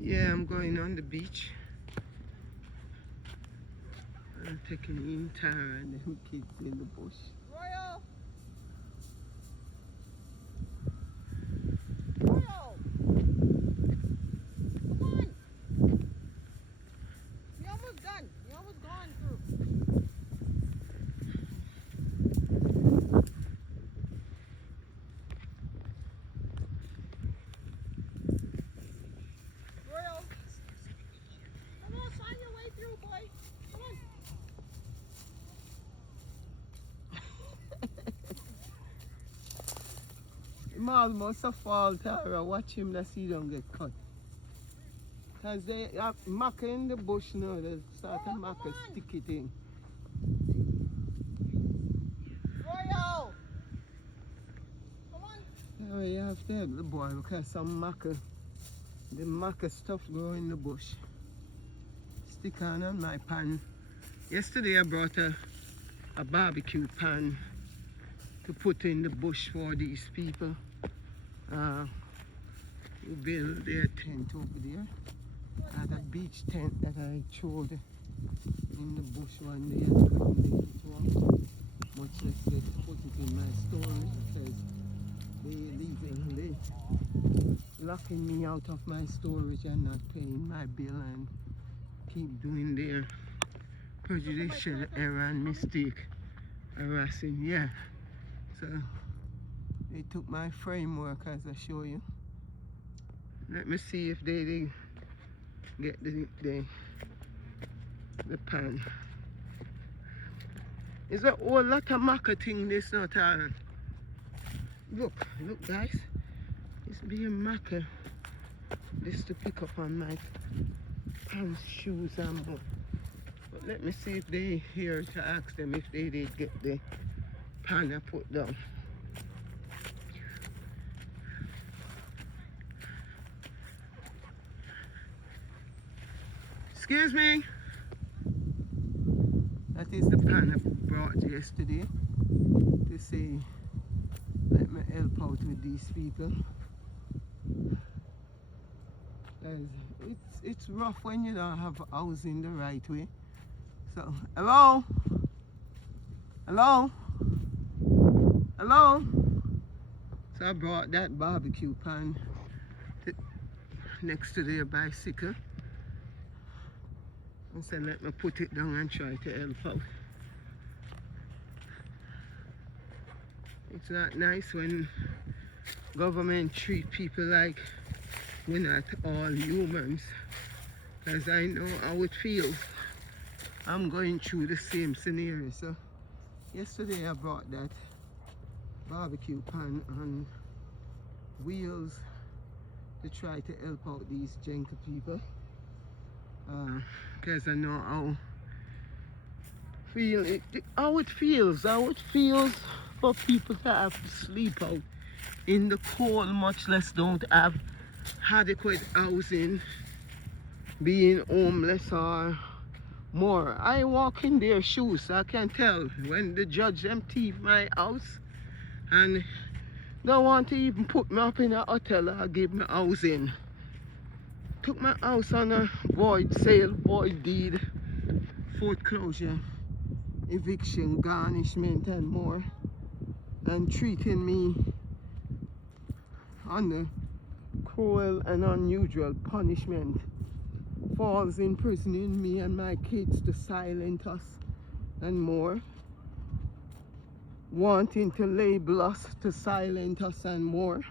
Yeah, I'm going on the beach. I'm taking in Tara and the kids in the bush. Royal! Royal! Come on! You're almost done. You're almost gone through. Royal! Come on, find your way through, boy. Come on. Him almost a fall, Tara. Watch him that he don't get cut. Because they have maca in the bush now. They start to maca sticky thing. Royal! Come on. Tara, you have to help the boy because some maca, the maca stuff grow in the bush. Stick on my pan. Yesterday I brought a barbecue pan to put in the bush for these people who build their tent over there. I had a beach tent that I threw in the bush one day and couldn't make it work. Much less get to put it in my storage because they locking me out of my storage and not paying my bill and keep doing their prejudicial error and mistake harassing. Yeah. So they took my framework as I show you. Let me see if they get the pan. It's a whole lot of marketing this not all. Look guys. It's being maca. This to pick up on my pants, shoes and more. But let me see if they here to ask them if they did get the pan I put down. Excuse me. That is the pan I brought yesterday to say let me help out with these people. It's rough when you don't have housing the right way. So hello? Hello? Hello? So I brought that barbecue pan next to their bicycle. I said let me put it down and try to help out. It's not nice when government treat people like we're not all humans, because I know how it feels. I'm going through the same scenario. So yesterday I brought that barbecue pan on wheels to try to help out these Jenka people, because I know how it feels for people to have to sleep out in the cold, much less don't have adequate housing, being homeless or more. I walk in their shoes, so I can tell when the judge them thief my house and don't want to even put me up in a hotel or give me housing. Took my house on a void sale, void deed, foreclosure, eviction, garnishment and more, and treating me under cruel and unusual punishment. Falls imprisoning me and my kids to silence us and more. Wanting to label us to silence us and more.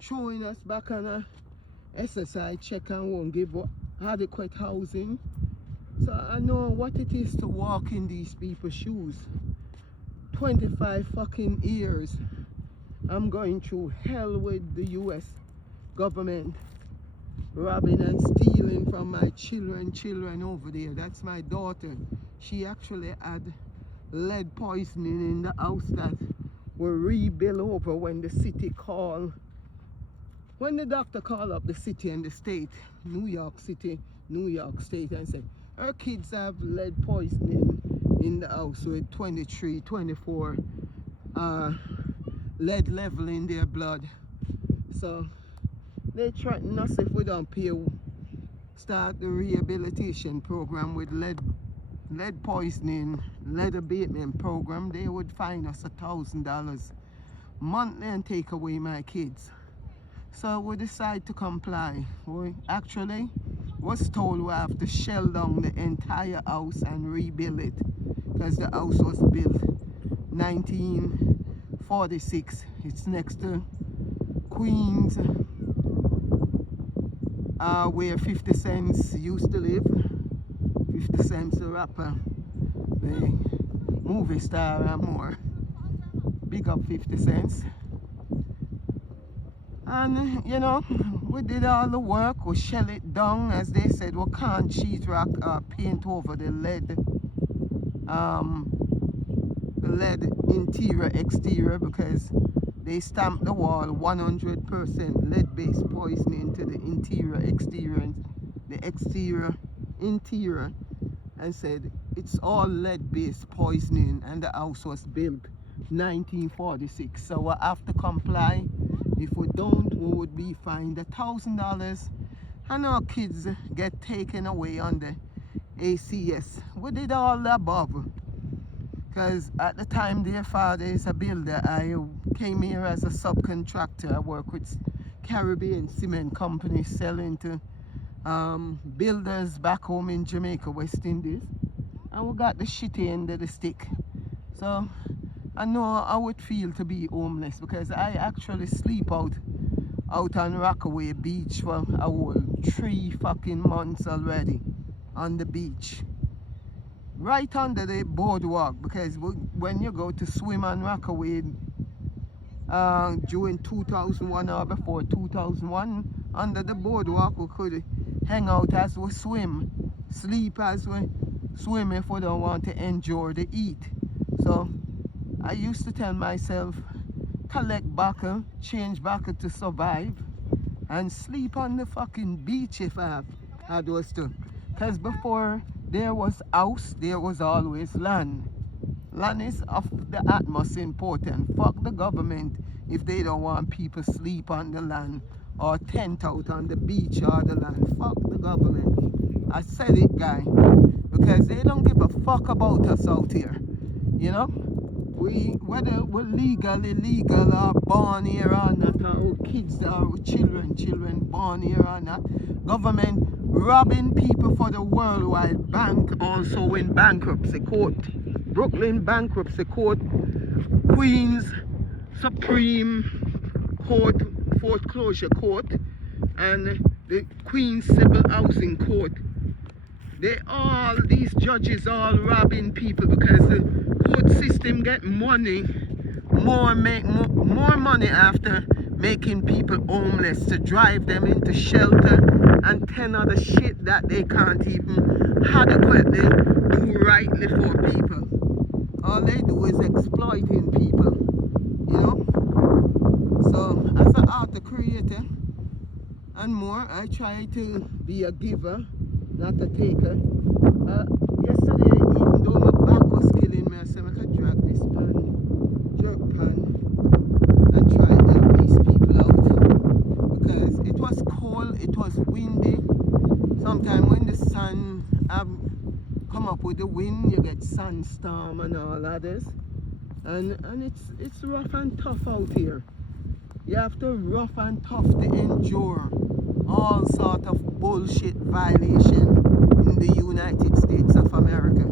Throwing us back on a SSI check and won't give adequate housing. So I know what it is to walk in these people's shoes. 25 fucking years I'm going through hell with the US government, robbing and stealing from my children over there. That's my daughter. She actually had lead poisoning in the house that were rebuilt over when the city called, when the doctor called up the city and the state, New York City, New York State, and said her kids have lead poisoning in the house with 23, 24 lead level in their blood. So They threaten us if we don't pay, start the rehabilitation program with lead poisoning, lead abatement program. They would fine us $1,000 monthly and take away my kids. So we decide to comply. We actually was told we have to shell down the entire house and rebuild it, because the house was built 1946. It's next to Queens, where 50 Cent used to live. 50 Cent's the rapper, the movie star and more. Big up 50 Cent. And you know, we did all the work, we shell it down. As they said, we can't sheetrock or paint over the lead interior exterior, because they stamped the wall 100% lead-based poisoning to the interior exterior, the exterior interior, and said it's all lead-based poisoning, and the house was built 1946. So we have to comply. If we don't, we would be fined $1,000 and our kids get taken away on the ACS. We did all the above, because at the time their father is a builder. I came here as a subcontractor. I work with Caribbean Cement Company selling to builders back home in Jamaica, West Indies, and we got the shitty end of the stick. So I know how it feels to be homeless, because I actually sleep out on Rockaway Beach for a whole 3 fucking months already, on the beach, right under the boardwalk. Because when you go to swim on Rockaway during 2001 or before 2001, under the boardwalk we could hang out as we swim, sleep as we swim if we don't want to enjoy the heat. So I used to tell myself, collect buckle, change buckle to survive, and sleep on the fucking beach if I had was to. Because before there was house, there was always land. Land is of the utmost important. Fuck the government if they don't want people sleep on the land or tent out on the beach or the land. Fuck the government. I said it, guy, because they don't give a fuck about us out here. You know? Whether we're legal, illegal, or born here or not, or kids or children born here or not, government robbing people for the Worldwide Bank also in bankruptcy court, Brooklyn bankruptcy court, Queens Supreme Court foreclosure court, and the Queens Civil Housing Court. These judges all robbing people, because the court system get money, more money after making people homeless, to drive them into shelter and 10 other shit that they can't even adequately do rightly for people. All they do is exploiting people, you know. So as an art creator and more, I try to be a giver, not a taker. Yesterday, even though my back was killing me, I said I could drag this jerk pan, and try to help these people out. Because it was cold, it was windy. Sometimes when the sun come up with the wind, you get sandstorm and all others. And it's rough and tough out here. You have to rough and tough to endure all sort of bullshit violation in the United States of America.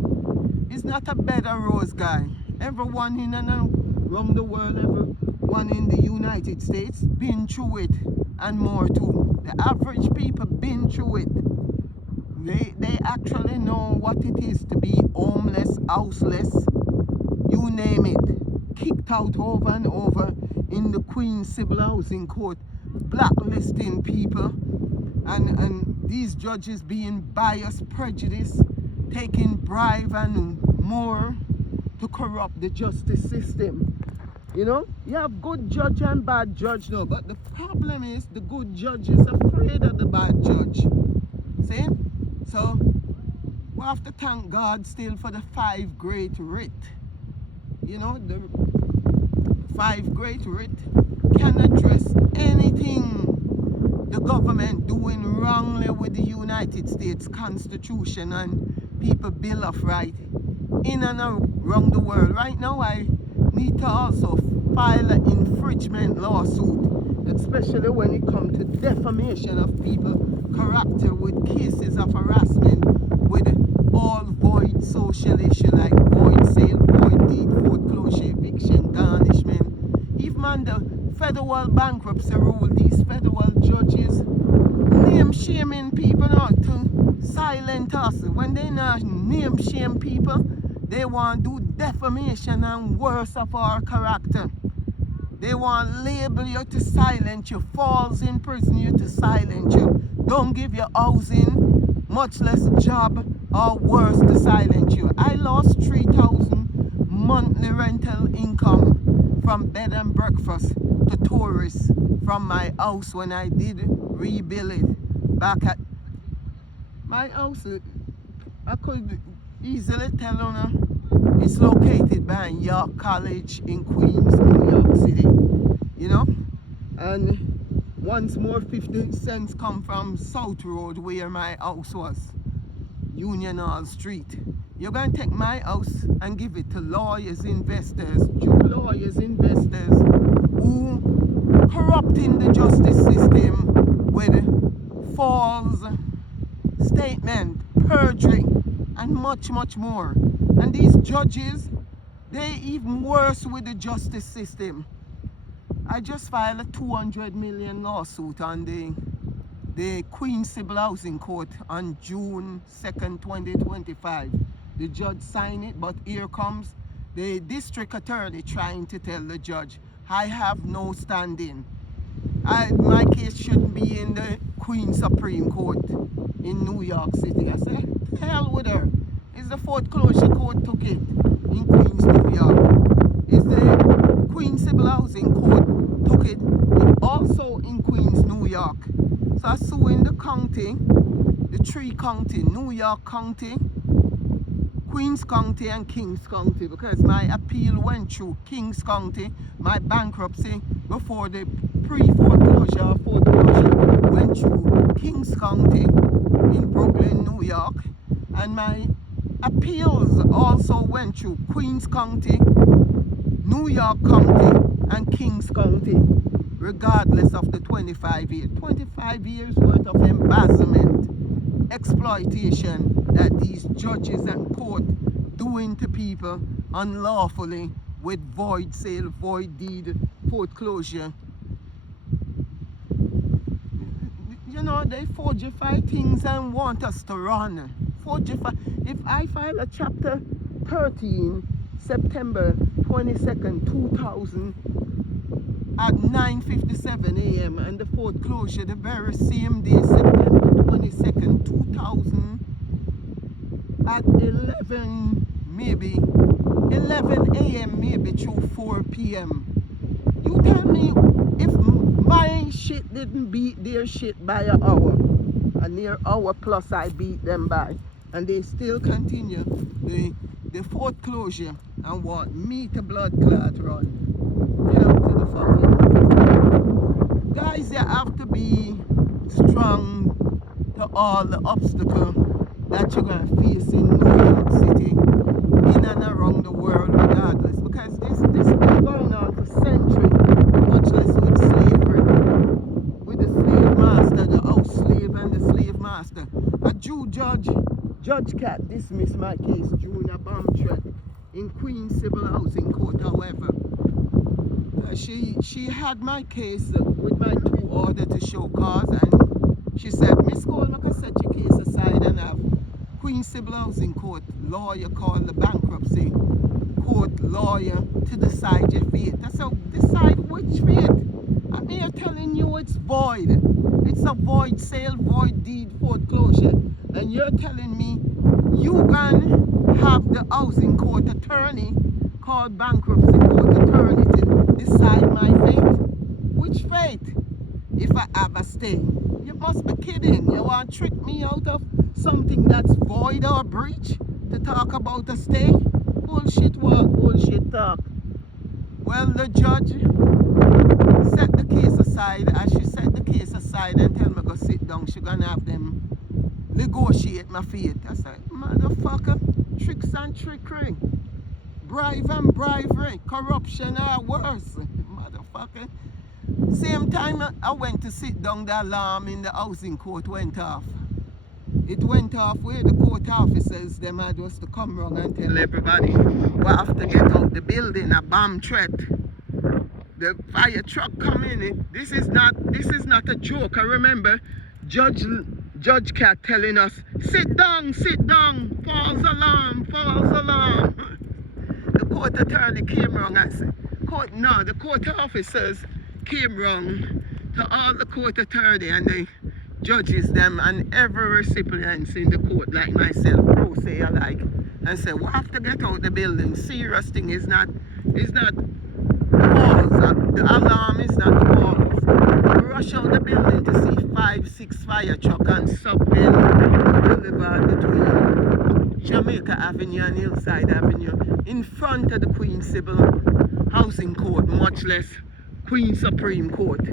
It's not a bed of rose, guy. Everyone in and around the world, everyone in the United States been through it and more too. The average people been through it. They actually know what it is to be homeless, houseless, you name it. Kicked out over and over in the Queen's Civil Housing Court, blacklisting people, and these judges being biased, prejudiced, taking bribe and more to corrupt the justice system. You know, you have good judge and bad judge now, but the problem is the good judge is afraid of the bad judge. See? So we have to thank God still for the 5 great writ. You know, the 5 great writ can address anything the government doing wrongly with the United States Constitution and people Bill of Rights in and around the world. Right now I need to also file an infringement lawsuit, especially when it comes to defamation of people character with cases of harassment with all void social issue like void sale, void deed, foreclosure, eviction, garnishment. Even on the federal bankruptcy rule, these federal judges name shaming people now to silent us. When they not name shame people, they want to do defamation and worse of our character. They want label you to silence you, falls in prison you to silence you, don't give you housing, much less job, or worse to silence you. I lost 3,000 monthly rental income from bed and breakfast to tourists from my house when I did rebuild it back at my house. I could easily tell you it's located behind York College in Queens, New York City, you know. And once more 50 cents come from South Road where my house was, Union Hall Street. You're going to take my house and give it to lawyers, investors, lawyers, investors who corrupting the justice system with false statement, perjury, and much, much more. And these judges, they even worse with the justice system. I just filed a 200 million lawsuit on the Queens Civil Housing Court on June 2nd, 2025. The judge signed it, but here comes the district attorney trying to tell the judge, I have no standing. My case shouldn't be in the Queens Supreme Court in New York City. I said, the hell with her. It's the foreclosure court took it in Queens, New York. It's the Queens Civil Housing Court took it also in Queens, New York. So I sue in the county, the three county, New York County, Queens County and Kings County, because my appeal went through Kings County, my bankruptcy before the pre-foreclosure or foreclosure went through Kings County in Brooklyn, New York, and my appeals also went through Queens County, New York County, and Kings County, regardless of the 25 years. 25 years worth of embezzlement, exploitation that these judges and court doing to people unlawfully with void sale, void deed, foreclosure. You know, they forgify things and want us to run. Forgify. If I file a chapter 13, September 22nd, 2000 at 9:57 a.m. and the foreclosure the very same day, September 22nd, 2000 at 11 a.m. maybe through 4 p.m. You tell me if my shit didn't beat their shit by an hour, a near hour plus I beat them by, and they still continue the foreclosure and want me to blood clot run. Hell to the fucking guys, you have to be strong to all the obstacles that you're gonna face in New York City, in and around the world regardless, because this is going on for centuries, much less with slavery, with the slave master, the house slave and the slave master. A Jew Judge Cat dismissed my case during a bomb threat in Queens Civil Housing Court, however. She had my case with my 2 order to show cause, and she said, Miss Cole, I can set your case aside and have Queens Civil Housing Court lawyer called the bankruptcy court lawyer to decide your fate. I said, decide which fate? I'm here telling you it's void. It's a void sale, void deed, foreclosure. And you're telling me you can have the housing court attorney called bankruptcy court attorney to decide my fate? Which fate? If I have a stay? You must be kidding. You want to trick me out of something that's void or breach to talk about a stay? Bullshit what? Bullshit talk. Well, the judge set the case aside as she said the case aside and tell me go sit down. She gonna have them negotiate my fate. I said, motherfucker, tricks and trickery, bribe and bribery, corruption are worse. Motherfucker. Same time I went to sit down, the alarm in the housing court went off. It went off where the court officers, them had was to come round and tell everybody we have to get out the building, a bomb threat. The fire truck coming. This is not a joke. I remember Judge Cat telling us, sit down, false alarm. The court attorney came round and said, the court officers came round to all the court attorney and the judges them and every recipient in the court like myself, pro se alike, and said, we have to get out the building. Serious thing is not false. The alarm is not false. We rush out the building to see 5-6 fire truck and Subville Boulevard between Jamaica Avenue and Hillside Avenue in front of the Queen Civil Housing Court, much less Queen Supreme Court.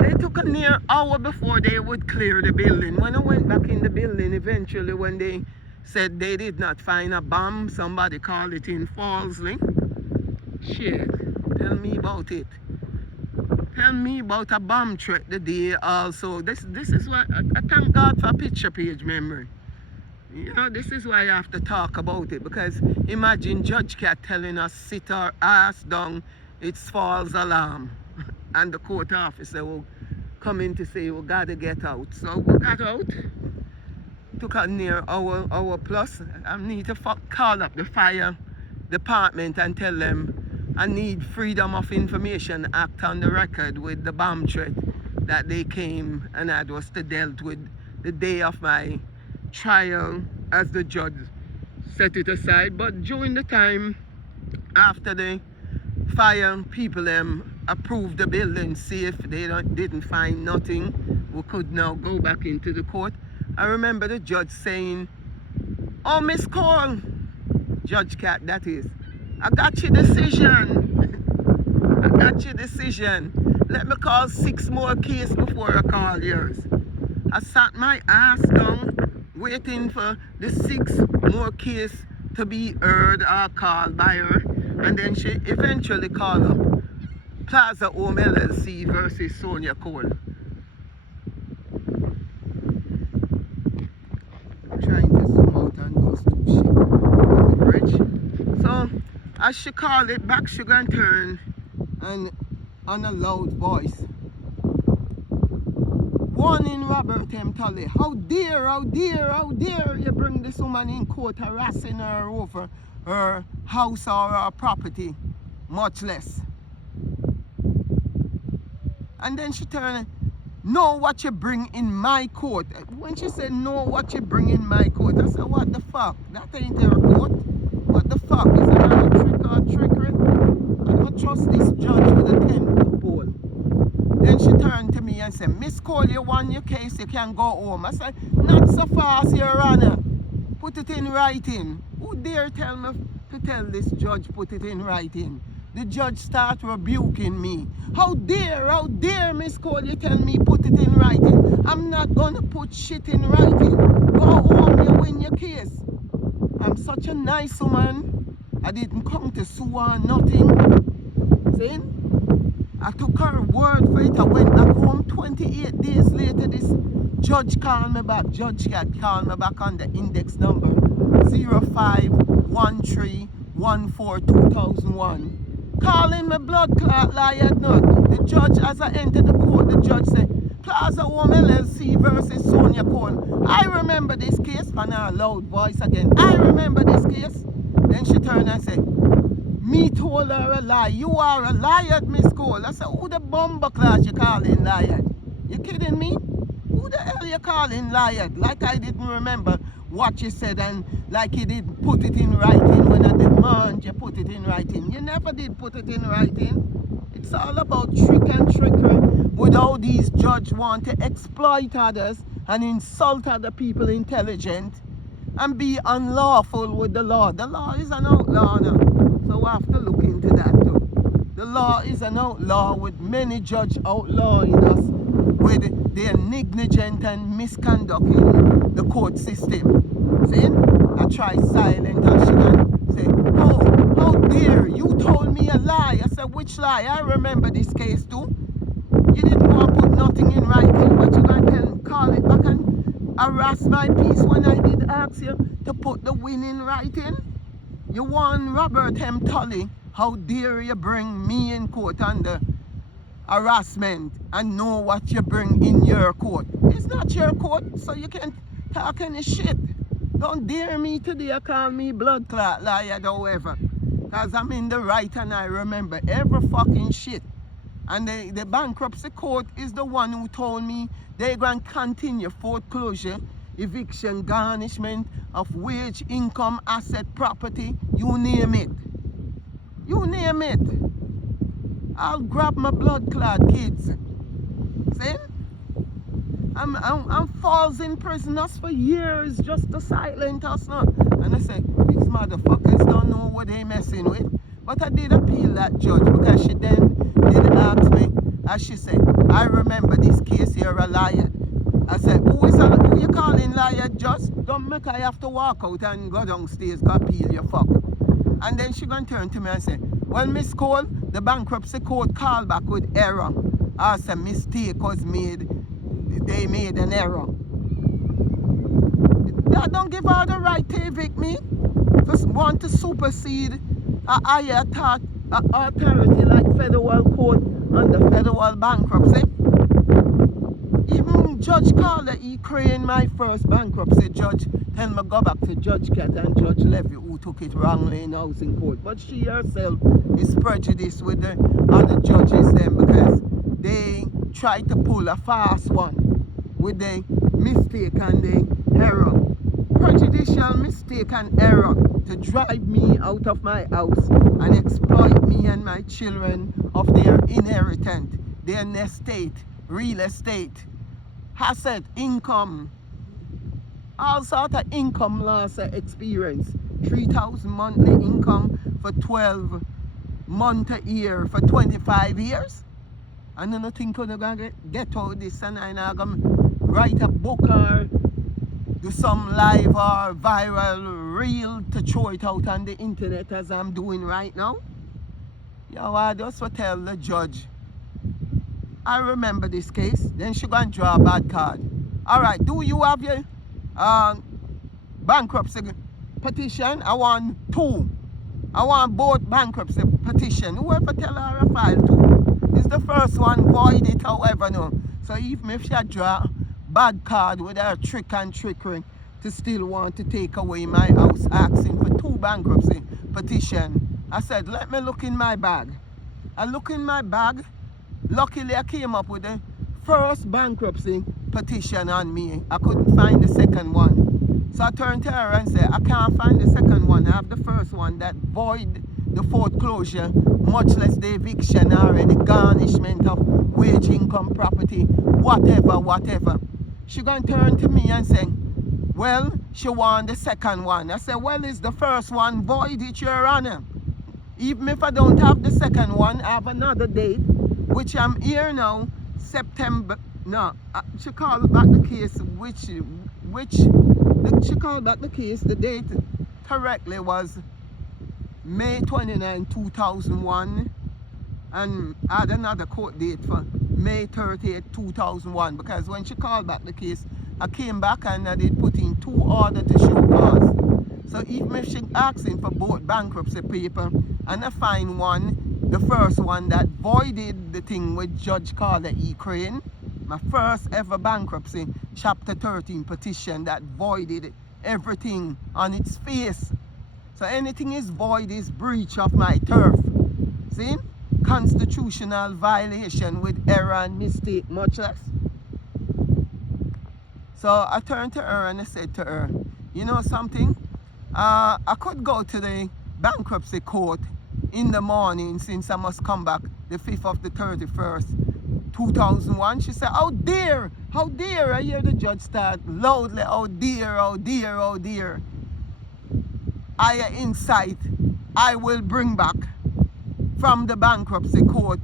They took a near hour before they would clear the building. When I went back in the building eventually, when they said they did not find a bomb, somebody called it in falsely. Shit, tell me about it. Tell me about a bomb threat the day also. This is why I thank God for picture page memory. You know, this is why I have to talk about it, because imagine Judge Cat telling us sit our ass down, it's false alarm. And the court officer will come in to say we gotta get out. So we got out. Took a near hour plus. I need to call up the fire department and tell them I need Freedom of Information Act on the record with the bomb threat that they came and had was to dealt with the day of my trial as the judge set it aside. But during the time after the fire people approved the building safe, they didn't find nothing, we could now go back into the court. I remember the judge saying, oh, Miss Cole, Judge Cat that is, I got your decision. I got your decision. Let me call 6 more cases before I call yours. I sat my ass down waiting for the 6 more cases to be heard or called by her, and then she eventually called up Plaza Home LLC versus Sonia Cole. I'm trying to zoom out on those 2 ships on the bridge. So, as she called it back, she gonna turn and on a loud voice, warning Robert M. Tully, how dare you bring this woman in court harassing her over her house or her property, much less. And then she turned, know what you bring in my court. When she said, know what you bring in my court, I said, what the fuck? That ain't her court. What the fuck? Is that a trick or trickery? I don't trust this judge with a 10-foot pole. Then she turned to me and said, Miss Cole, you won your case, you can go home. I said, not so fast, Your Honor. Put it in writing. Who dare tell me to tell this judge put it in writing? The judge start rebuking me. How dare, Miss Cole, you tell me put it in writing? I'm not gonna put shit in writing. Go home, you win your case. I'm such a nice woman. I didn't come to sue or nothing. See? I took her word for it. I went back home. 28 days later, this judge called me back. Judge Cat called me back on the index number 0513142001. Calling me blood clot liar nut. The judge, as I entered the court, the judge said, Plaza Home LLC versus Sonia Cole. I remember this case, and her loud voice again. I remember this case. Then she turned and said, me told her a lie. You are a liar, Miss Cole. I said, who the bumper class you calling liar? You kidding me? Who the hell you calling liar? Like I didn't remember what you said, and like you didn't put it in writing when I demand you put it in writing. You never did put it in writing. It's all about trick and trickery with how these judges want to exploit others and insult other people intelligent and be unlawful with the law. The law is an outlaw now. So we have to look into that too. The law is an outlaw with many judges outlawing us with their negligent and misconduct in the court system. See? I try silent and she can say, oh, how dare you told me a lie. I said, which lie? I remember this case too. You didn't go and put nothing in writing, but you can call it back and harass my peace when I did ask you to put the win in writing. You want Robert M. Tully, how dare you bring me in court under harassment and know what you bring in your court. It's not your court, so you can't talk any shit. Don't dare me today call me blood clot liar, however. Because I'm in the right and I remember every fucking shit. And the bankruptcy court is the one who told me they're going to continue foreclosure, eviction, garnishment of wage, income, asset, property, you name it. You name it. I'll grab my blood clot kids. See? I'm falls in prisoners for years just to silence us now. And I say, these motherfuckers don't know what they messing with. But I did appeal that judge because she then did ask me, as she said, I remember this case, you're a liar. I said, who you calling liar, judge? Don't make I have to walk out and go downstairs, go appeal your fuck. And then she gonna turn to me and say, well, Miss Cole, the bankruptcy court called back with error. I said, mistake was made. They made an error. That don't give her the right to evict me. Just want to supersede a higher authority like federal court under federal bankruptcy. Even Judge Carla E. Crane, my first bankruptcy judge, tell me go back to Judge Cat and Judge Levy who took it wrongly in housing court. But she herself is prejudiced with the other judges then because they try to pull a fast one with the mistake and the error. Prejudicial mistake and error to drive me out of my house and exploit me and my children of their inheritance, their estate, real estate, asset, income, all sort of income loss experience. 3,000 monthly income for 12 months a year for 25 years. I don't think I'm going to get out this and I'm going to write a book or do some live or viral reel to throw it out on the internet as I'm doing right now. Yo, I just will tell the judge, I remember this case. Then she gonna draw a bad card. Alright, do you have your bankruptcy petition? I want two. I want both bankruptcy petition. Whoever tell her I file two. Is the first one void it, however no. So even if she draw bad card with her trick and trickery to still want to take away my house, asking for two bankruptcy petition. I said, let me look in my bag. I look in my bag. Luckily I came up with the first bankruptcy petition on me. I couldn't find the second one. So I turned to her and said, I can't find the second one. I have the first one that void the foreclosure, much less the eviction or any garnishment of wage, income, property, whatever. She gonna turn to me and say, well, she want the second one. I said, well, is the first one void, it, Your Honor? Even if I don't have the second one, I have another date, which I'm here now, September. No, she called back the case, she called back the case, the date correctly was May 29, 2001, and I had another court date for May 30th, 2001, because when she called back the case, I came back and I did put in 2 orders to show cause. So even if she asking for both bankruptcy paper and I find one, the first one that voided the thing with Judge Carla E. Crane, my first ever bankruptcy, chapter 13 petition that voided everything on its face. So anything is void is breach of my turf. See? Constitutional violation with error and mistake, much less. So I turned to her and I said to her, you know something? I could go to the bankruptcy court in the morning since I must come back the 5th of the 31st, 2001. She said, how dare, I hear the judge start loudly, oh dear. Higher insight, I will bring back from the bankruptcy court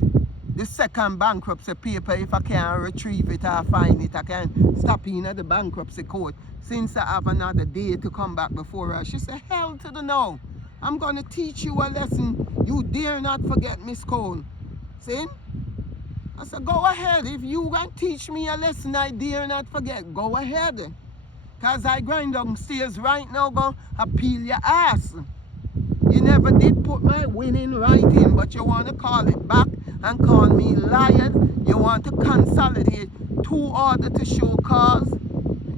the second bankruptcy paper. If I can't retrieve it or find it, I can stop in at the bankruptcy court. Since I have another day to come back before her. She said, hell to the no. I'm going to teach you a lesson. You dare not forget, Miss Cole. See? I said, go ahead. If you want to teach me a lesson I dare not forget, go ahead. Because I grind downstairs right now, go appeal your ass. You never did put my winning right in, but you want to call it back and call me liar. You want to consolidate 2 orders to show cause.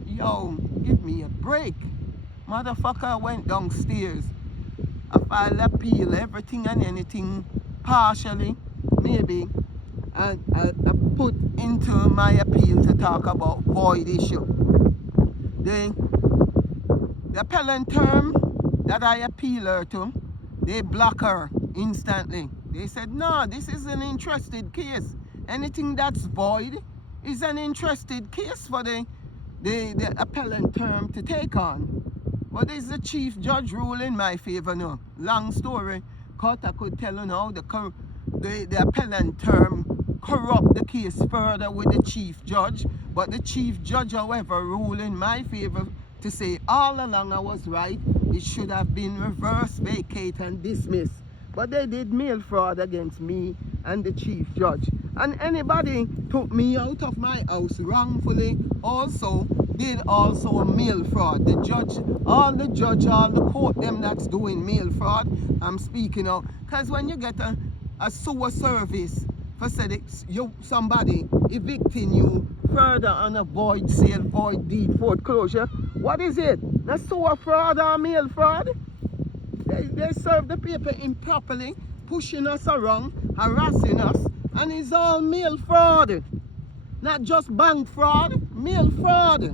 Yo, give me a break. Motherfucker went downstairs. I filed appeal, everything and anything, partially, maybe. And I put into my appeal to talk about void issue. The appellant term that I appeal her to, they block her instantly. They said, no, this is an interested case. Anything that's void is an interested case for the appellant term to take on. But is the chief judge rule in my favor now? Long story cut, I could tell you now, the appellant term corrupt the case further with the chief judge. But the chief judge, however, ruled in my favor to say all along I was right. It should have been reversed, vacate and dismissed. But they did mail fraud against me and the chief judge. And anybody took me out of my house wrongfully also did also mail fraud. The judge, all the court them that's doing mail fraud, I'm speaking of. Because when you get a sewer service for somebody evicting you further on a void sale, void deed, foreclosure, what is it? The sewer fraud or mail fraud? They serve the paper improperly, pushing us around, harassing us, and it's all mail fraud. Not just bank fraud, mail fraud.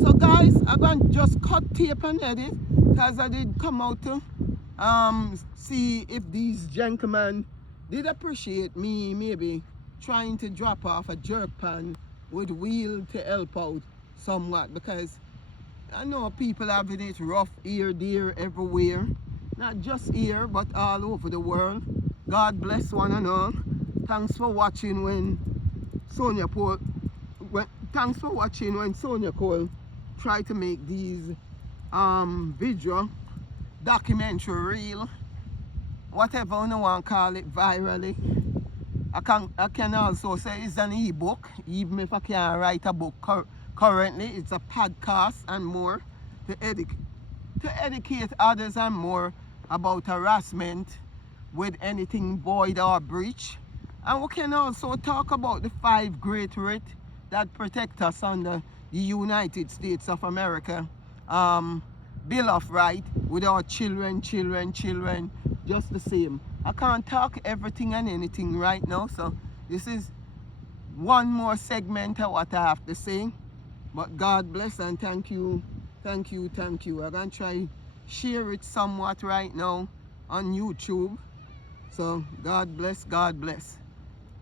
So guys, I'm going to just cut tape and edit, because I did come out to see if these gentlemen did appreciate me maybe trying to drop off a jerk pan with wheel to help out somewhat, because I know people having it rough here, there, everywhere. Not just here, but all over the world. God bless one and all. Thanks for watching when Sonia Cole tried to make these video, documentary reel, whatever you want to call it, virally. I can also say it's an ebook, even if I can't write a book currently. It's a podcast and more to educate others and more about harassment with anything void or breach. And we can also talk about the 5 great writ that protect us under the United States of America Bill of Rights with our children, just the same. I can't talk everything and anything right now, so this is one more segment of what I have to say. But God bless and thank you. I'm going to try share it somewhat right now on YouTube. So God bless.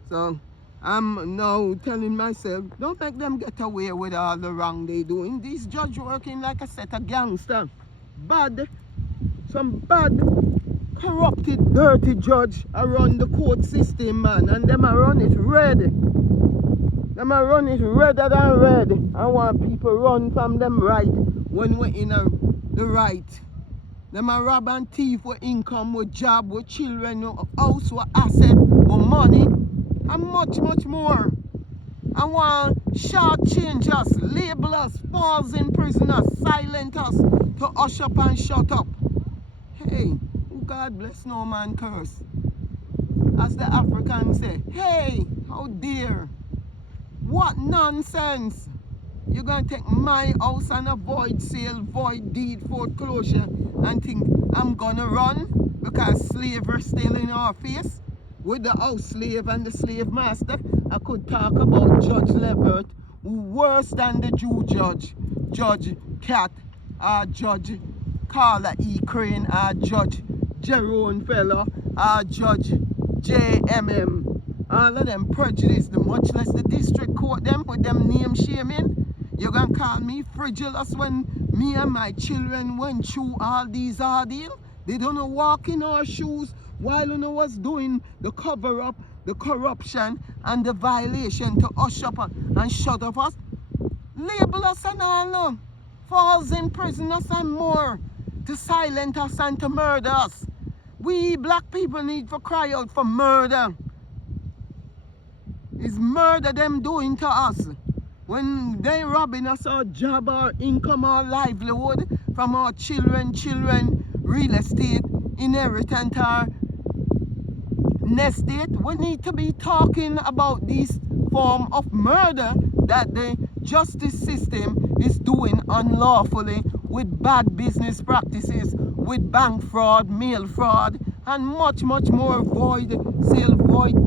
So I'm now telling myself, don't make them get away with all the wrong they doing. These judges working like a set of gangsters. Some bad, corrupted, dirty judge around the court system, man. And them are run it red. Them are run it redder than red. I want people run from them right when we're in the right. Them are rob and thief with income, with job, with children, with house, with asset, with money, and much more. I want short change us, label us, falls in prison us, silent us, to hush up and shut up. Hey, God bless no man curse. As the Africans say, hey, how dare. What nonsense. You're going to take my house and a void sale, void deed, foreclosure and think I'm going to run because slavery still in our face? With the house slave and the slave master, I could talk about Judge Levert, who worse than the Jew judge, Judge Cat, Judge Carla E. Crane, Judge Jerome Fellow, Judge JMM. All of them prejudiced, much less the district court them with them name shaming. You're going to call me fragilous when me and my children went through all these ordeal? They don't know walk in our shoes while you know was doing the cover up the corruption and the violation to hush up and shut up us, label us and all no. Falls in prison us and more, to silence us and to murder us. We black people need to cry out for murder. It's murder them doing to us. When they robbing us our job, our income, our livelihood from our children, real estate, inheritance, our nest estate, we need to be talking about this form of murder that the justice system is doing unlawfully with bad business practices, with bank fraud, mail fraud, and much more void sale, void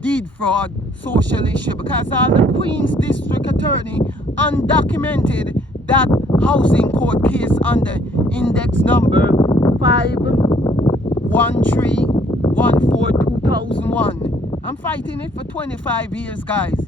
deed fraud, social issue, because all the Queen's District Attorney undocumented that housing court case under index number 51314/2001. I'm fighting it for 25 years, guys.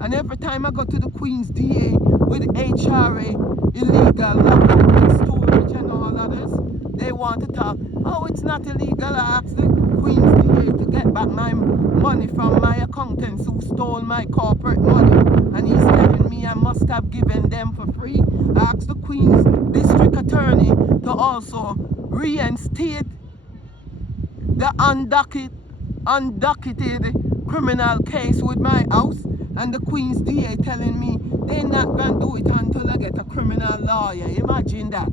And every time I go to the Queen's DA with HRA, illegal, lockout, storage and all others, they want to talk, oh, it's not illegal. I asked the Queen's DA to get back my money from my accountants who stole my corporate money. And he's telling me I must have given them for free. I asked the Queen's District Attorney to also reinstate the undocketed criminal case with my house, and the Queen's DA telling me they're not going to do it until I get a criminal lawyer. Imagine that.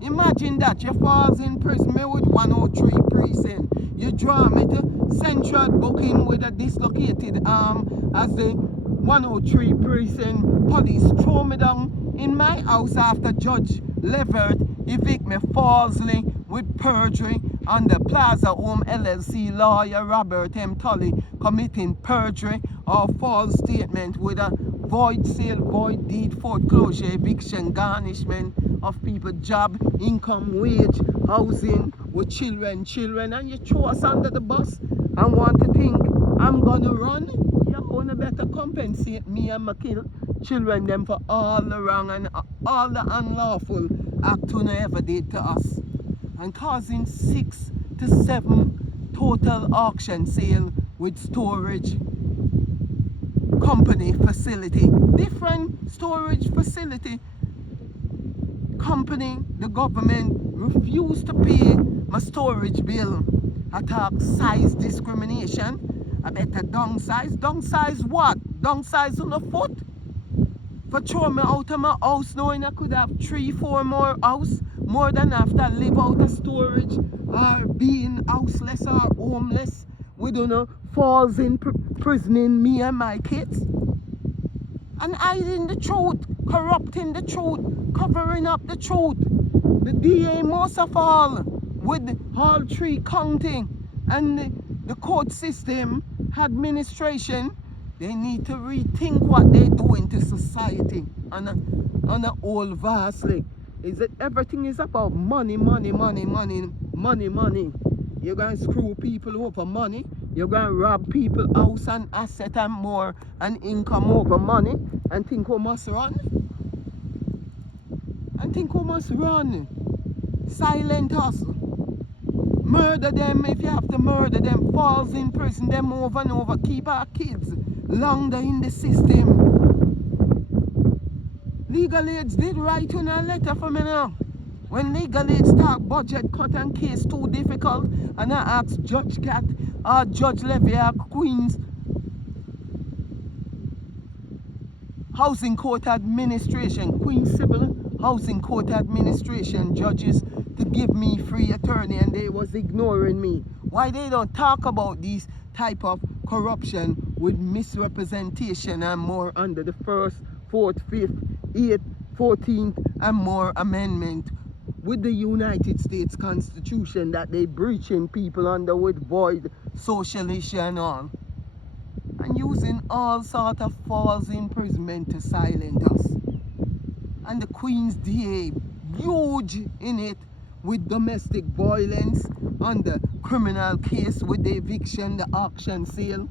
Imagine that. You falls in prison with 103 precinct. You draw me to central booking with a dislocated arm as the 103 precinct police throw me down in my house after Judge Levert evict me falsely with perjury on the Plaza Home LLC lawyer Robert M. Tully committing perjury or false statement with a void sale, void deed, foreclosure, eviction, garnishment of people's job, income, wage, housing with children, and you throw us under the bus and want to think I'm gonna run? You're gonna better compensate me and my children them for all the wrong and all the unlawful act you ever did to us, and causing 6 to 7 total auction sale with storage company facility, different storage facility company. The government refused to pay my storage bill. Attack size discrimination. I better downsize what? Downsize on the foot? For throwing me out of my house knowing I could have 3-4 more house, more than after live out of storage, or being houseless or homeless. We don't know, falls in prisoning me and my kids. And hiding the truth, corrupting the truth, covering up the truth. The DA most of all, with all 3 counting and the court system administration, they need to rethink what they're doing to society on a whole vastly. Is that everything is about money. You're going to screw people over money. You're going to rob people house and asset and more and income over money, and think we must run. Silent us. Murder them if you have to murder them. Falls in prison them over and over. Keep our kids longer in the system. Legal Aids did write you a letter for me now. When Legal Aid start budget cut and case too difficult, and I asked Judge Cat or Judge Levy or Queen's Housing Court Administration, Queen Sybil Housing Court Administration judges to give me free attorney, and they was ignoring me. Why they don't talk about these type of corruption with misrepresentation and more under the 1st, 4th, 5th, 8th, 14th and more amendment with the United States Constitution that they breaching people under with void social issue and all, and using all sort of false imprisonment to silence us. And the Queen's DA huge in it with domestic violence on the criminal case with the eviction, the auction sale.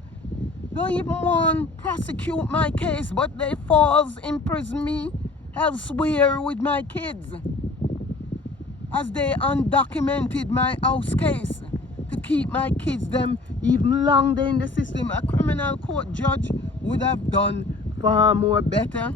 Don't even want to prosecute my case, but they false imprison me elsewhere with my kids, as they undocumented my house case to keep my kids them even longer in the system. A criminal court judge would have done far more better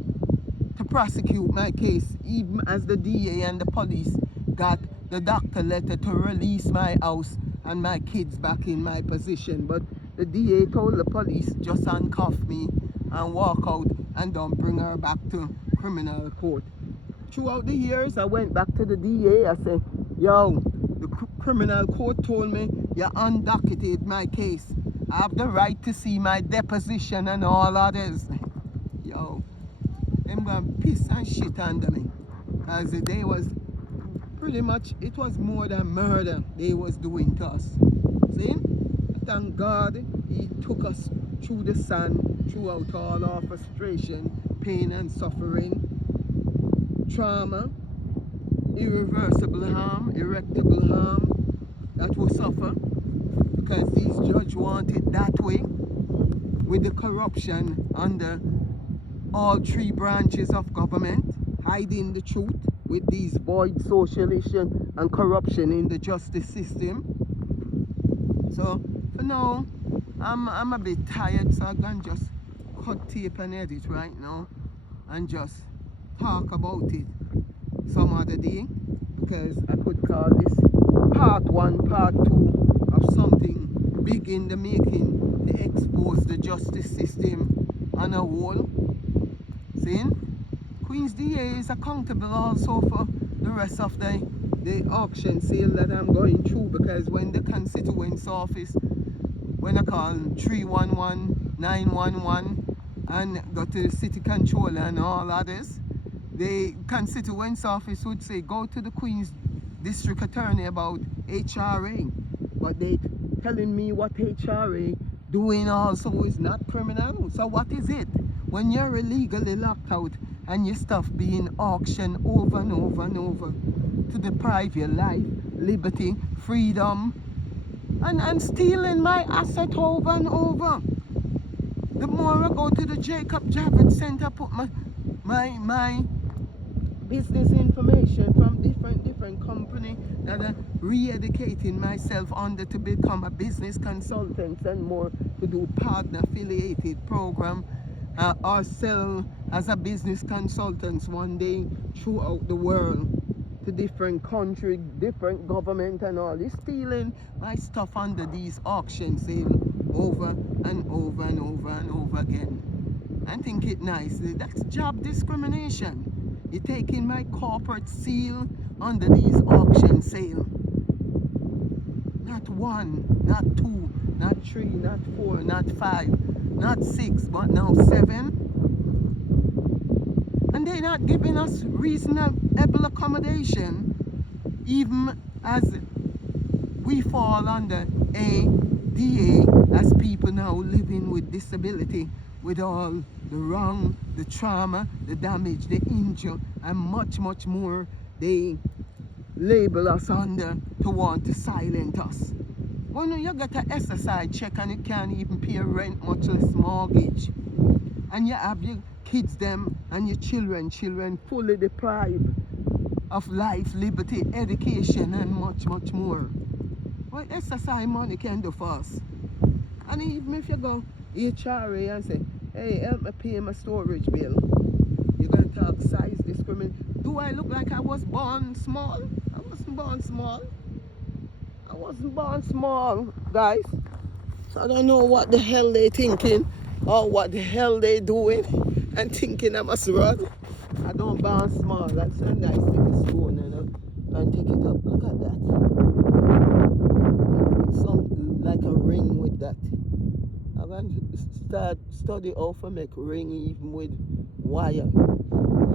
to prosecute my case, even as the DA and the police got the doctor letter to release my house and my kids back in my possession. But the DA told the police just handcuff me and walk out and don't bring her back to criminal court. Throughout the years, I went back to the DA. I said, yo, the criminal court told me you undocketed my case. I have the right to see my deposition and all others. Yo, them gonna piss and shit under me. As they was pretty much, it was more than murder they was doing to us. See? Thank God he took us through the sun, throughout all our frustration, pain and suffering, trauma, irreversible harm, irrectable harm that will suffer because these judges want it that way, with the corruption under all three branches of government, hiding the truth with these void socialism and corruption in the justice system. So for now, I'm a bit tired, so I'm gonna just cut tape and edit right now and just talk about it some other day, because I could call this part 1, part 2 of something big in the making to expose the justice system on a whole. See? Queen's DA is accountable also for the rest of the auction sale that I'm going through, because when the constituents office, when I call 311 911 and go to the city controller and all others, the constituents office would say go to the Queen's district attorney about HRA, but they telling me what HRA doing also is not criminal. So what is it when you're illegally locked out and your stuff being auctioned over and over and over to deprive your life, liberty, freedom, and stealing my asset over and over? The more I go to the Jacob Javits Center, put my business information from different company that are re-educating myself under to become a business consultant and more, to do partner affiliated program or sell as a business consultants one day throughout the world to different country, different government and all. They're stealing my stuff under these auction sales over and over and over and over again. I think it nice. That's job discrimination. You're taking my corporate seal under these auction sales. Not 1, not 2, not 3, not 4, not 5, not 6, but now 7. And they're not giving us reasonable accommodation, even as we fall under ADA as people now living with disability, with all the wrong, the trauma, the damage, the injury, and much more they label us under to want to silence us. When you get an SSI check and you can't even pay rent, much less mortgage, and you have your kids them and your children fully deprived of life, liberty, education, and much more. What SSI money can do for us? And even if you go HRA and say, hey, help me pay my storage bill, you're going to talk size discrimination. Do I look like I was born small? I wasn't born small. I wasn't born small, guys. So I don't know what the hell they thinking or what the hell they doing and thinking I must run. I don't born small. That's a nice little stone and take it up. Look at that. Something like a ring with that. I'm going to study how to make ring even with wire.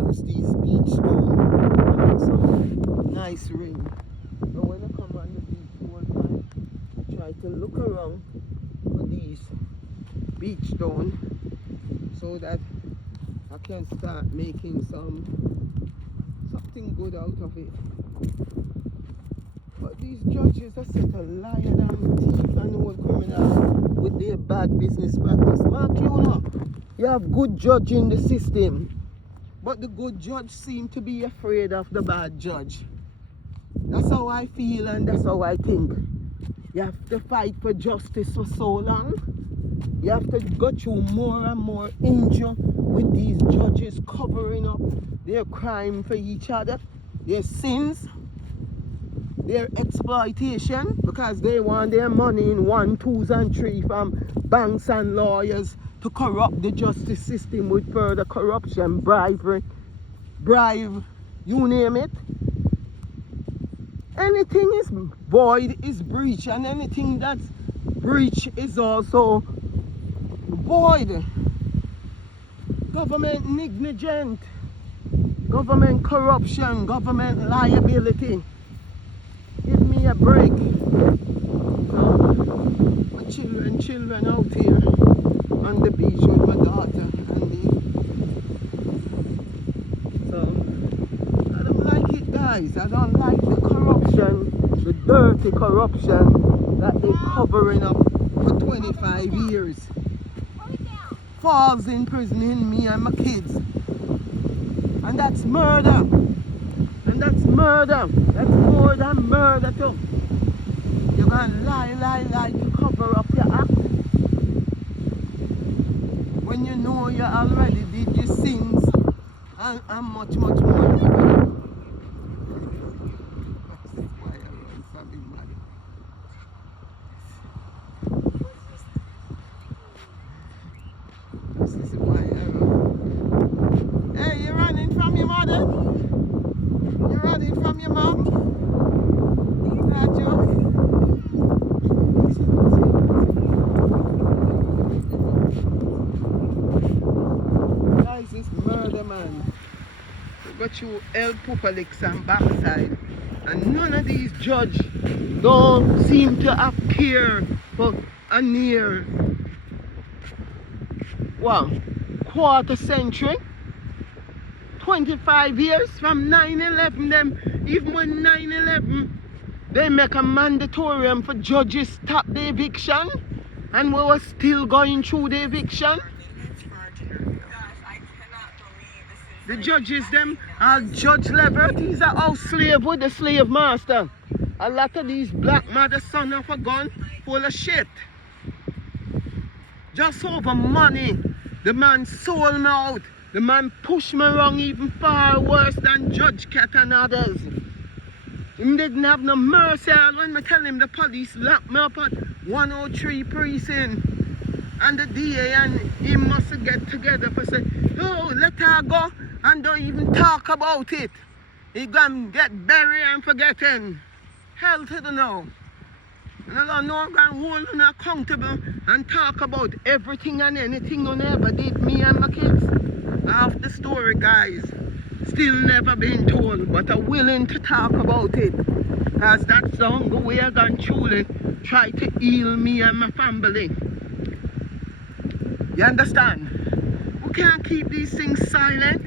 Use these beach stones and make some nice ring. But when I come on the beach one time, I try to look around for these beach stones so that I can start making something good out of it. But these judges are such a liar and thief and old criminals with their bad business practice. Mark, you have good judge in the system, but the good judge seem to be afraid of the bad judge. That's how I feel and that's how I think. You have to fight for justice for so long. You have to go through more and more injury with these judges covering up their crime for each other, their sins, their exploitation, because they want their money in 1, 2s and 3 from banks and lawyers to corrupt the justice system with further corruption, bribery, you name it. Anything is void is breach, and anything that's breach is also void. Government negligent, government corruption, government liability. Give me a break. My children out here on the beach with my daughter and me. So I don't like it, guys. I don't like the corruption, the dirty corruption that they're covering up for 25 years. Falls imprisoning me and my kids. And that's murder. And that's murder. That's more than murder too. You're gonna lie to cover up your act. When you know you already did your sins and much more. This is why I run. Hey, you're running from your mother? You're running from your mom? That joke? Guys, it's murder, man. We got you El Pupalicks and backside. And none of these judges don't seem to have care for a near, well, quarter century. 25 years from 9/11, them, even when 9/11, they make a mandatorium for judges stop the eviction, and we were still going through the eviction. The judges, them are judge level. These are all slave with the slave master. A lot of these black mother son of a gun full of shit. Just over money, the man sold me out. The man pushed me around even far worse than Judge Cat and others. He didn't have no mercy when I tell him the police locked me up at 103 precinct. And the DA and him must get together for say, oh, let her go and don't even talk about it. He gonna get buried and forgotten. Hell to the no. And I don't know I'm gonna hold him accountable and talk about everything and anything I ever did, me and my kids. Half the story, guys, still never been told, but I'm willing to talk about it, because that's the only way I can truly try to heal me and my family. You understand? We can't keep these things silent,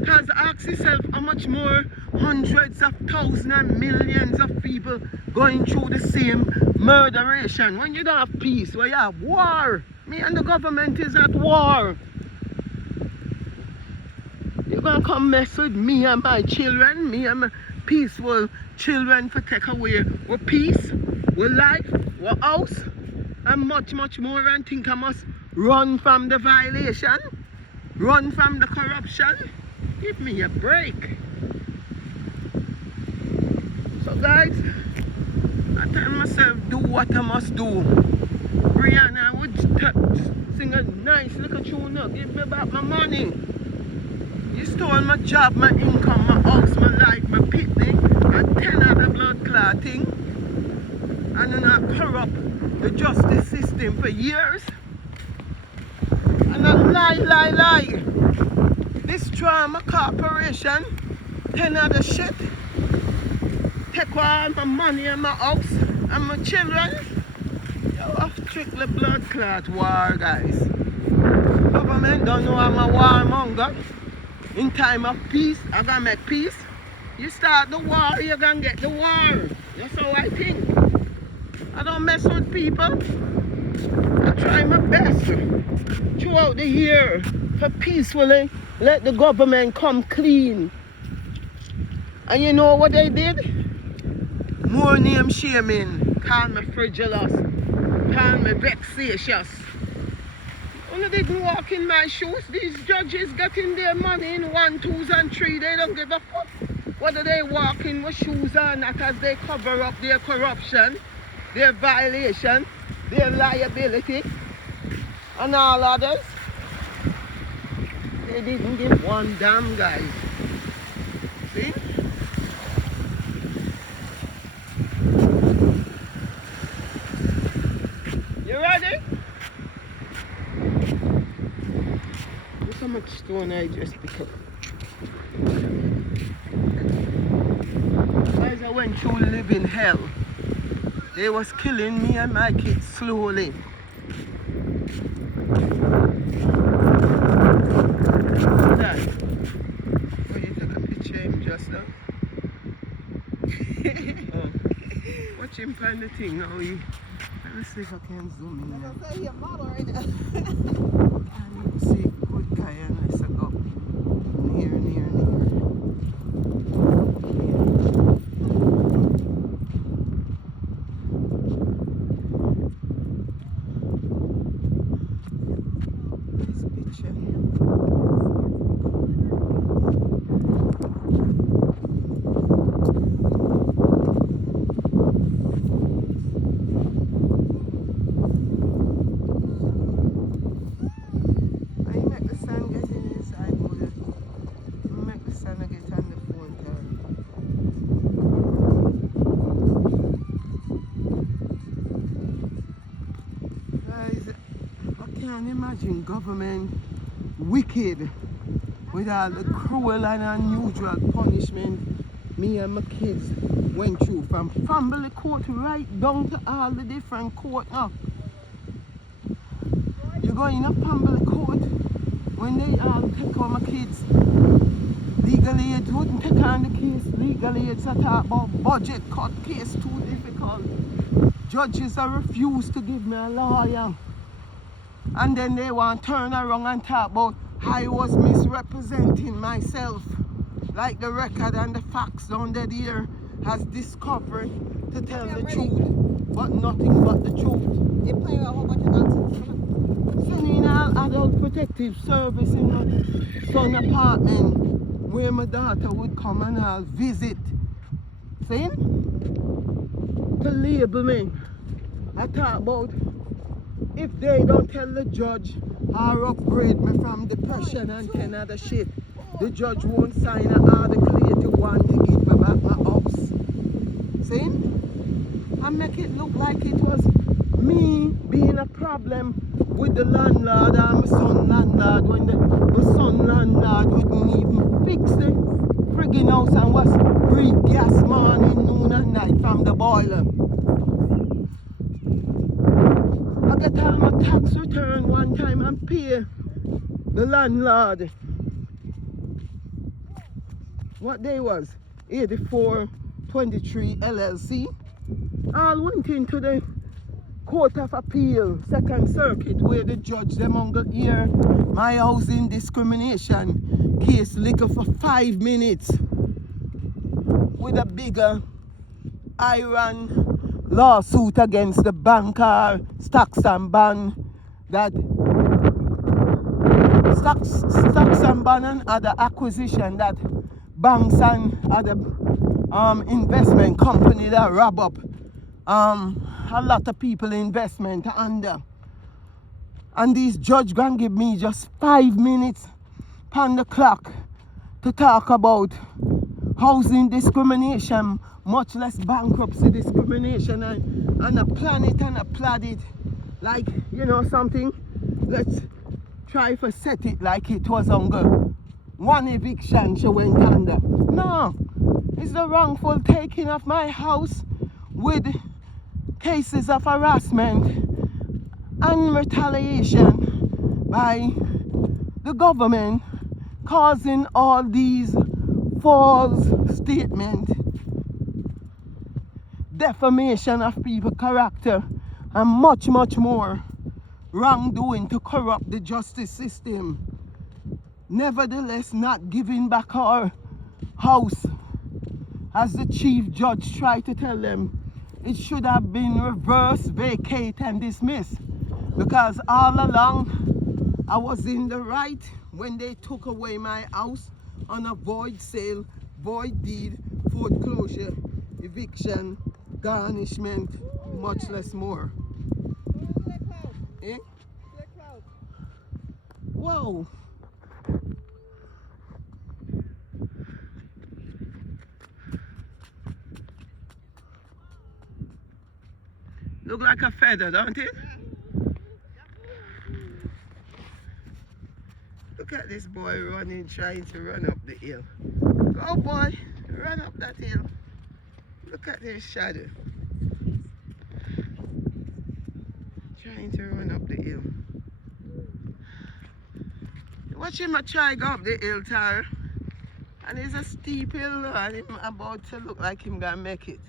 because ask yourself how much more hundreds of thousands and millions of people going through the same murderation. When you don't have peace, when you have war, me and the government is at war. You're gonna come mess with me and my children, me and my peaceful children, for take away our peace, our life, our house, and much more, and think I must run from the violation, run from the corruption. Give me a break. So guys, I tell myself do what I must do. Brianna would sing a nice little tune now, give me back my money. You stole my job, my income, my house, my life, my pitney, and 10 other blood clotting. And then I corrupt the justice system for years. And I lie. This drama corporation, 10 other shit. Take all my money and my house and my children. You have strictly blood clot war, guys. Government don't know I'm a warmonger. In time of peace, I'm gonna make peace. You start the war, you're gonna get the war. That's how I think. I don't mess with people. I try my best throughout the year to peacefully let the government come clean. And you know what they did? More name shaming. call me fragilous, call me vexatious. When they didn't walk in my shoes, these judges getting their money in 1, 2s and 3, they don't give a fuck whether they walk in with shoes or not, as they cover up their corruption, their violation, their liability, and all others. They didn't give one damn, guys. See? You ready? Look how much stone I just picked up. Guys, I went through living hell. They was killing me and my kids slowly. That. Oh, you took a picture of him just now? Oh. Watch him find the thing now. Let me see if I can zoom in. I'm gonna say you're a model right now. Let me see. Good guy, and let's go. Near. Imagine government wicked with all the cruel and unusual punishment me and my kids went through, from family court right down to all the different court now. You go in a family court, when they all take on my kids, legal aids wouldn't take on the case. Legal aids are talk about budget cut, case too difficult. Judges are refused to give me a lawyer. And then they want to turn around and talk about I was misrepresenting myself. Like the record and the facts down there has discovered to tell the truth, but nothing but the truth. You're playing a whole bunch of nonsense. Sending all adult protective service in my son apartment where my daughter would come and I'll visit. See? To label me. I talk about if they don't tell the judge or upgrade me from depression and 10 other shit, the judge won't sign an article to want to give me back my house. See? And make it look like it was me being a problem with the landlord and my son landlord, when the son landlord wouldn't even fix the friggin' house and was breathe gas morning, noon and night from the boiler. I get all my tax return one time and pay the landlord. What day was? 8423 LLC. All went into the Court of Appeal, Second Circuit, where the judge them on go hear my housing discrimination case liquor for 5 minutes with a bigger iron lawsuit against the banker, Stocks and Bond, that Stocks and Bond and other acquisition that banks and other investment company that rob up a lot of people investment under. And these judge gonna give me just 5 minutes on the clock to talk about housing discrimination, much less bankruptcy discrimination, and a plan it and a plot it like, you know something, let's try to set it like it was under one eviction she went under. No, it's the wrongful taking of my house with cases of harassment and retaliation by the government, causing all these false statements, defamation of people's character, and much more wrongdoing to corrupt the justice system. Nevertheless, not giving back our house, as the chief judge tried to tell them. It should have been reversed, vacate and dismissed. Because all along I was in the right when they took away my house on a void sale, void deed, foreclosure, eviction, garnishment, much less more. Eh? Whoa. Look like a feather, don't it? Look at this boy running, trying to run up the hill. Go boy, run up that hill. Look at his shadow. Trying to run up the hill. Watch him try go up the hill, Tara. And it's a steep hill and him about to look like him gonna make it.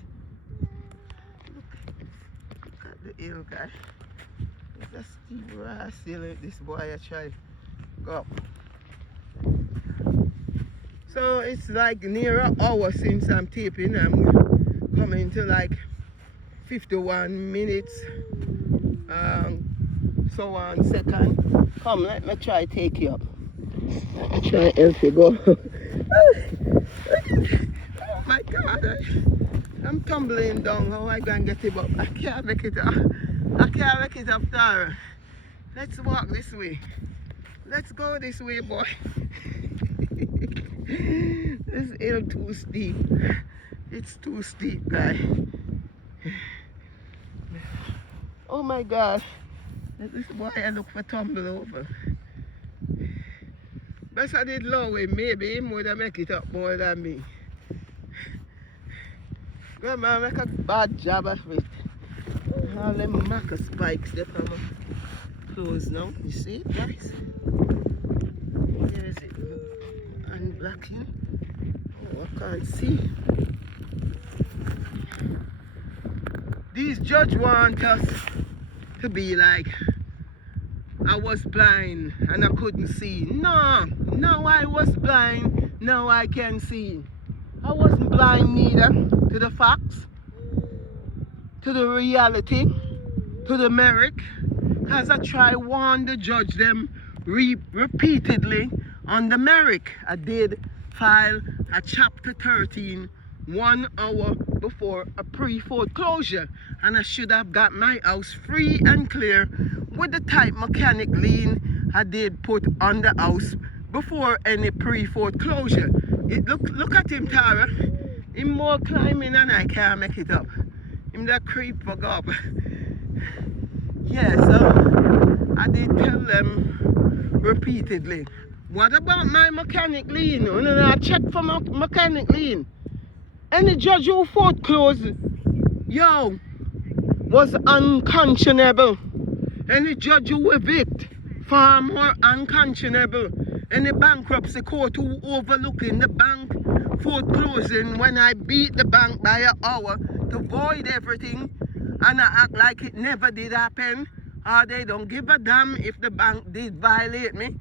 Look at the hill, guy. It's a steep grass hill this boy try go up. So it's like near an hour since I'm taping. I'm coming to like 51 minutes. So on second. Come, let me try take you up. Let me try help you go. Oh my God, I'm tumbling down. How am I going to get it up? I can't make it up. I can't make it up, Tara. Let's walk this way. Let's go this way, boy. This hill too steep. It's too steep, guy. Oh my God. This boy I look for tumble over. Best I did low way, maybe him would have make it up more than me. Grandma make a bad job of it. All them macca spikes they from my clothes now. You see it, guys? Here is it. Unblocking. Oh, I can't see. These judges want us to be like I was blind and I couldn't see. No, I was blind, now I can see. I wasn't blind neither to the facts, to the reality, to the merit. Because I try warn the judge them repeatedly on the merit. I did file a chapter 13 1 hour before a pre-foreclosure, and I should have got my house free and clear with the type mechanic lien I did put on the house before any pre-foreclosure. Look at him, Tara. Him more climbing and I can't make it up. Him that creep for up. Yeah, so I did tell them repeatedly. What about my mechanic lien? You know, I checked for my mechanic lien. Any judge who foreclosed, yo, was unconscionable. Any judge who evict, far more unconscionable. Any bankruptcy court who overlooking the bank foreclosing when I beat the bank by an hour to void everything and I act like it never did happen, or they don't give a damn if the bank did violate me.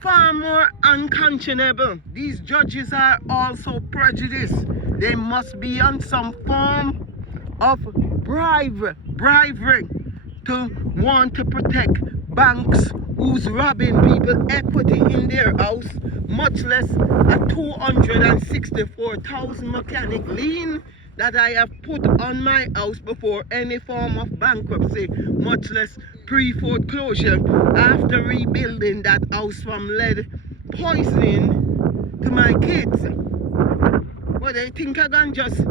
Far more unconscionable. These judges are also prejudiced. They must be on some form of bribery to want to protect banks who's robbing people equity in their house, much less a 264,000 mechanic lien that I have put on my house before any form of bankruptcy, much less pre-foreclosure, after rebuilding that house from lead poisoning to my kids. But they think I can just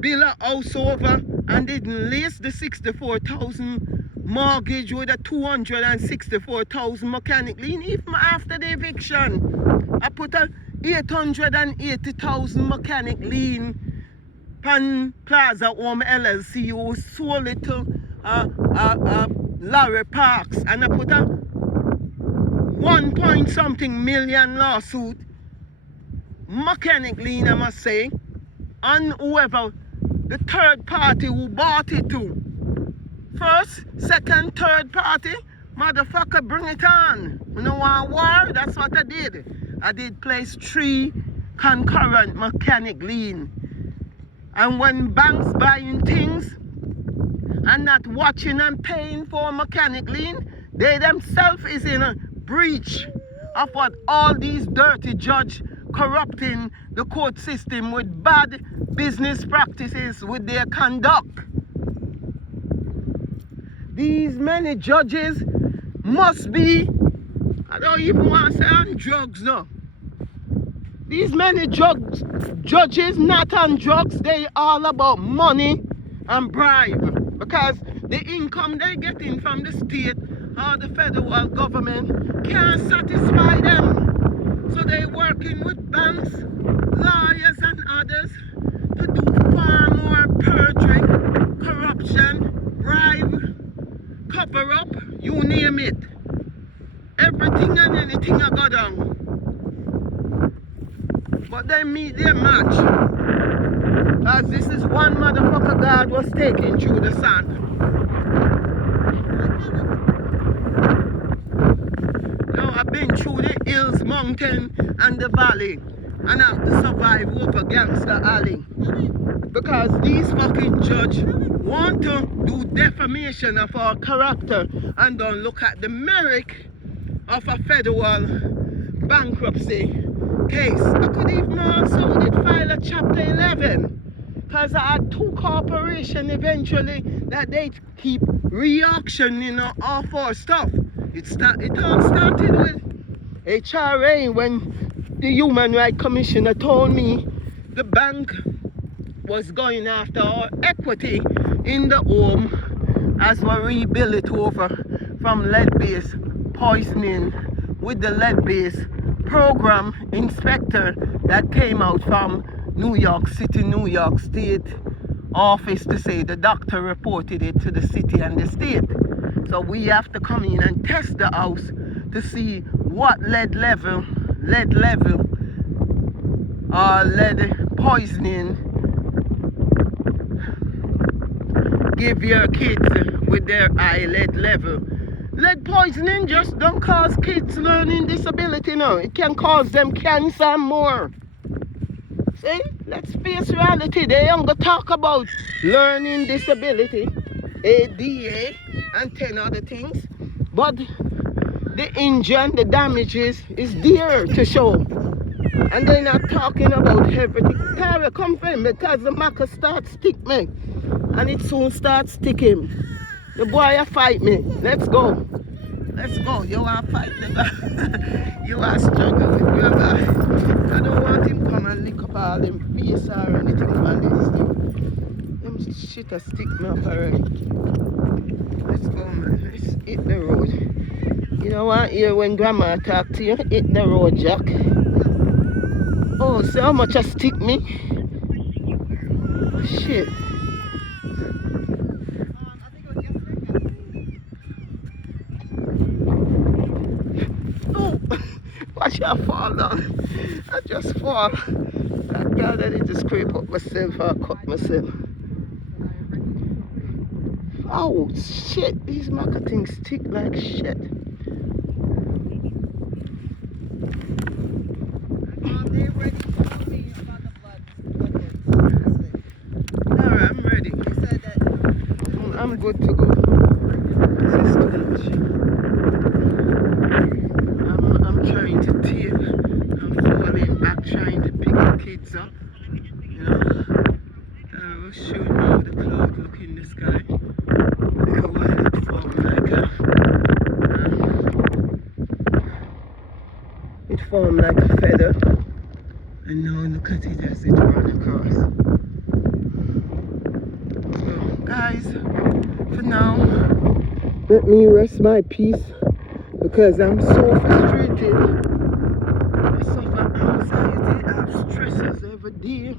build a house over and didn't lace the 64,000 mortgage with a 264,000 mechanic lien. Even after the eviction, I put a 880,000 mechanic lien Pan Plaza Home LLC who sold it to Larry Parks, and I put a 1 point something million lawsuit mechanic lien, I must say, on whoever the third party who bought it to. First, second, third party, motherfucker, bring it on. You know want war? That's what I did. I did place 3 concurrent mechanic lien. And when banks buying things, and not watching and paying for mechanic lien, they themselves is in a breach of what all these dirty judge corrupting the court system with bad business practices with their conduct. These many judges must be, I don't even want to say on drugs now. These many judges not on drugs, they all about money and bribe, because the income they getting from the state or the federal government can't satisfy them. So they working with banks, lawyers and others to do far more perjury, corruption, bribe, cover up, you name it. Everything and anything I go down. But they meet their match. As this is one motherfucker God was taking through the sun. Now I've been through the hills, mountain and the valley, and I have to survive over Gangster Alley. Because these fucking judges want to do defamation of our character and don't look at the merit of a federal bankruptcy case. I could even also did file a chapter 11 because I had two corporations eventually that they keep re-auctioning off our stuff. It all started with HRA when the Human Rights Commissioner told me the bank was going after our equity in the home as we rebuild it over from lead-based poisoning with the lead-based program inspector that came out from New York City, New York State office to say the doctor reported it to the city and the state. So we have to come in and test the house to see what lead level or lead poisoning give your kids with their eye lead level. Lead poisoning just don't cause kids learning disability now. It can cause them cancer and more. See? Let's face reality. They don't go talk about learning disability, ADA, and 10 other things. But the injury and the damages is there to show. And they're not talking about everything. Tara, come from because the maca starts stick me. And it soon starts sticking. The boy a fight me. Let's go. Let's go. You want to fight me? You want to struggle with your guy. I don't want him come and lick up all them face or anything on this thing. Them shit a stick me up already. Let's go, man. Let's hit the road. You don't want to hear when grandma talk to you? Hit the road, Jack. Oh, see how much I stick me? Shit. Watch I fall down. I just fall. That girl that it just scrape up myself or cut myself. Oh shit, these maca things stick like shit. They're ready to tell me about the blood work. Alright, I'm ready. They said that I'm good to go. This is too much. I'm trying to tape. I'm falling back trying to pick the kids up. You know, I was showing you how the cloud look in the sky. Like a while it formed like a feather. And now look at it as it run across. So guys, for now, let me rest my peace because I'm so frustrated. I suffer anxiety, I have stresses every day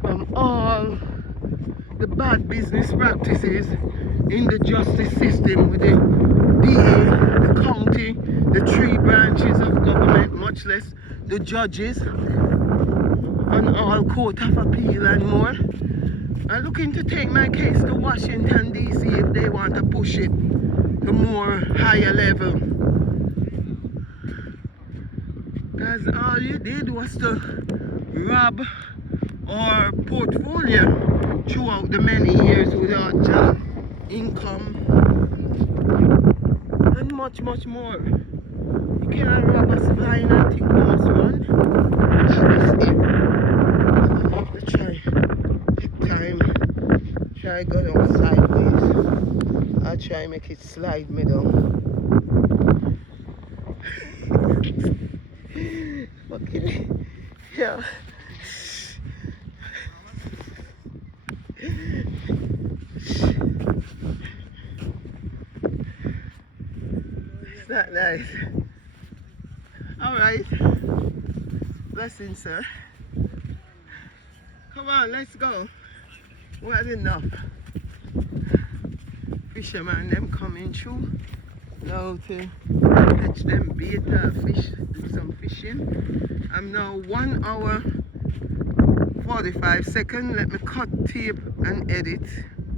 from all the bad business practices in the justice system with the DA, the county, the 3 branches of government, much less the judges, and all court of appeal and more. I'm looking to take my case to Washington DC if they want to push it to more higher level. Because all you did was to rob or portfolio throughout the many years without job, income, and much more. You can't rob a spine and think you must run. That is it. I have to try. Take time. Try go down sideways. I'll try make it slide me down. Fucking yeah. It's not nice. Alright. Blessing, sir. Come on, let's go. We had enough. Fishermen them coming through. Now to catch them bait fish, do some fishing. I'm now 1 hour 45 seconds. Let me cut tape and edit.